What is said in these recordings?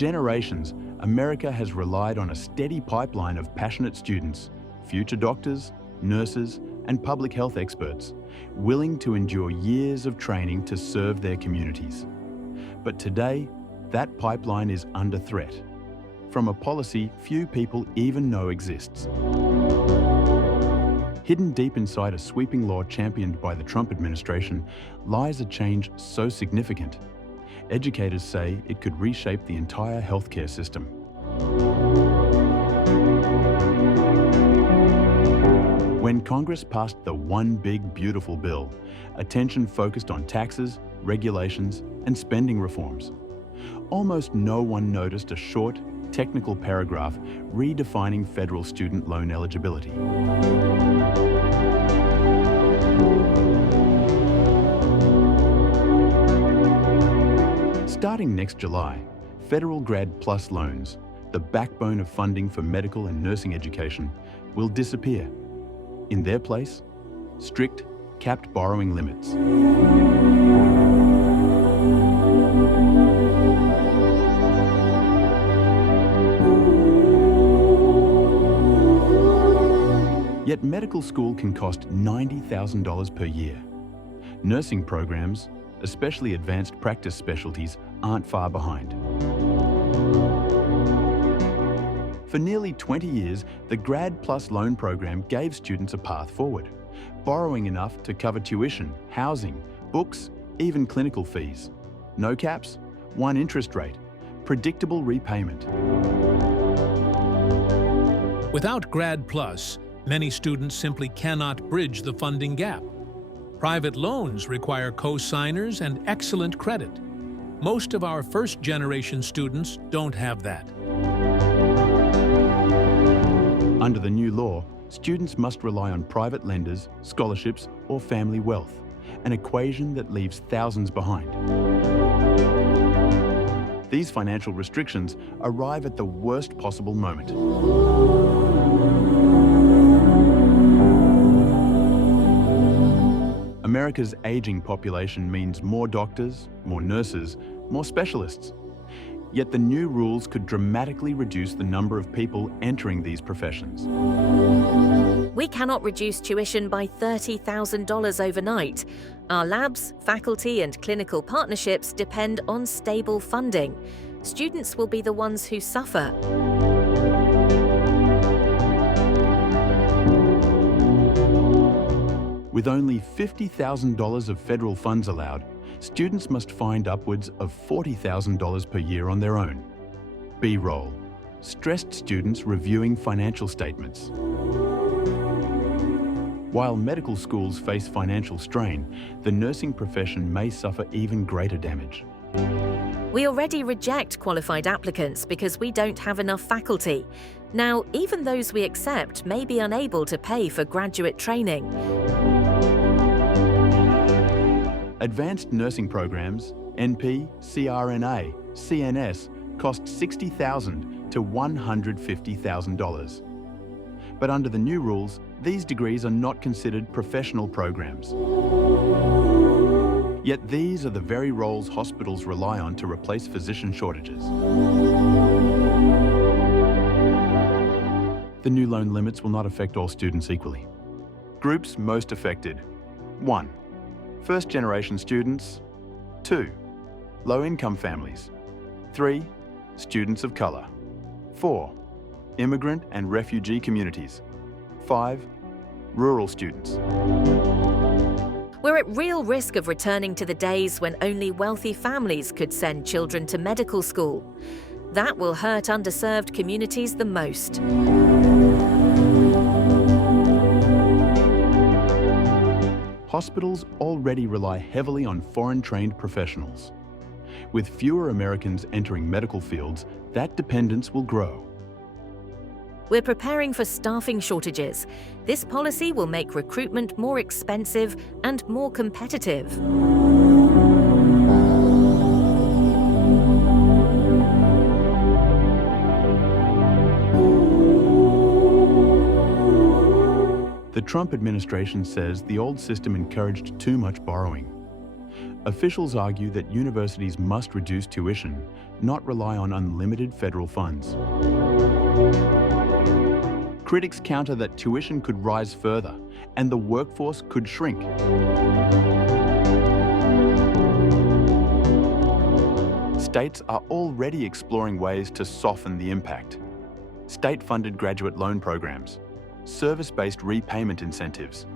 generations, America has relied on a steady pipeline of passionate students, future doctors, nurses, and public health experts, willing to endure years of training to serve their communities. But today, that pipeline is under threat from a policy few people even know exists. Hidden deep inside a sweeping law championed by the Trump administration lies a change so significant, educators say it could reshape the entire healthcare system. When Congress passed the One Big Beautiful Bill, attention focused on taxes, regulations, and spending reforms. Almost no one noticed a short, technical paragraph redefining federal student loan eligibility. Starting next July, federal Grad PLUS loans, the backbone of funding for medical and nursing education, will disappear. In their place, strict, capped borrowing limits. Yet medical school can cost $90,000 per year. Nursing programs, especially advanced practice specialties, aren't far behind. For nearly 20 years, the Grad PLUS loan program gave students a path forward, borrowing enough to cover tuition, housing, books, even clinical fees. No caps, one interest rate, predictable repayment. Without Grad PLUS, many students simply cannot bridge the funding gap. Private loans require co-signers and excellent credit. Most of our first-generation students don't have that. Under the new law, students must rely on private lenders, scholarships, or family wealth, an equation that leaves thousands behind. These financial restrictions arrive at the worst possible moment. America's aging population means more doctors, more nurses, more specialists. Yet the new rules could dramatically reduce the number of people entering these professions. We cannot reduce tuition by $30,000 overnight. Our labs, faculty, and clinical partnerships depend on stable funding. Students will be the ones who suffer. With only $50,000 of federal funds allowed, students must find upwards of $40,000 per year on their own. B-roll, stressed students reviewing financial statements. While medical schools face financial strain, the nursing profession may suffer even greater damage. We already reject qualified applicants because we don't have enough faculty. Now, even those we accept may be unable to pay for graduate training. Advanced nursing programs, NP, CRNA, CNS, cost $60,000 to $150,000. But under the new rules, these degrees are not considered professional programs. Yet these are the very roles hospitals rely on to replace physician shortages. The new loan limits will not affect all students equally. Groups most affected: 1. First-generation students. 2. Low-income families. 3. Students of colour. 4. Immigrant and refugee communities. 5. Rural students. We're at real risk of returning to the days when only wealthy families could send children to medical school. That will hurt underserved communities the most. Hospitals already rely heavily on foreign-trained professionals. With fewer Americans entering medical fields, that dependence will grow. We're preparing for staffing shortages. This policy will make recruitment more expensive and more competitive. The Trump administration says the old system encouraged too much borrowing. Officials argue that universities must reduce tuition, not rely on unlimited federal funds. Critics counter that tuition could rise further and the workforce could shrink. States are already exploring ways to soften the impact. State-funded graduate loan programs, service-based repayment incentives,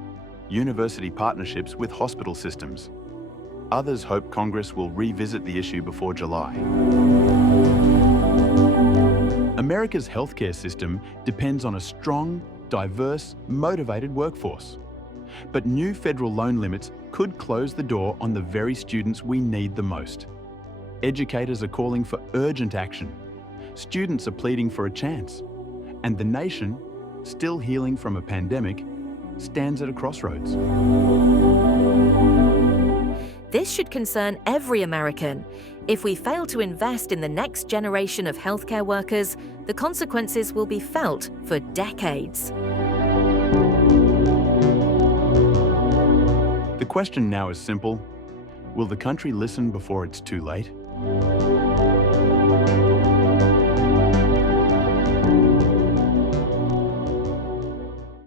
university partnerships with hospital systems. Others hope Congress will revisit the issue before July. America's healthcare system depends on a strong, diverse, motivated workforce. But new federal loan limits could close the door on the very students we need the most. Educators are calling for urgent action. Students are pleading for a chance. And the nation, still healing from a pandemic, stands at a crossroads. This should concern every American. If we fail to invest in the next generation of healthcare workers, the consequences will be felt for decades. The question now is simple. Will the country listen before it's too late?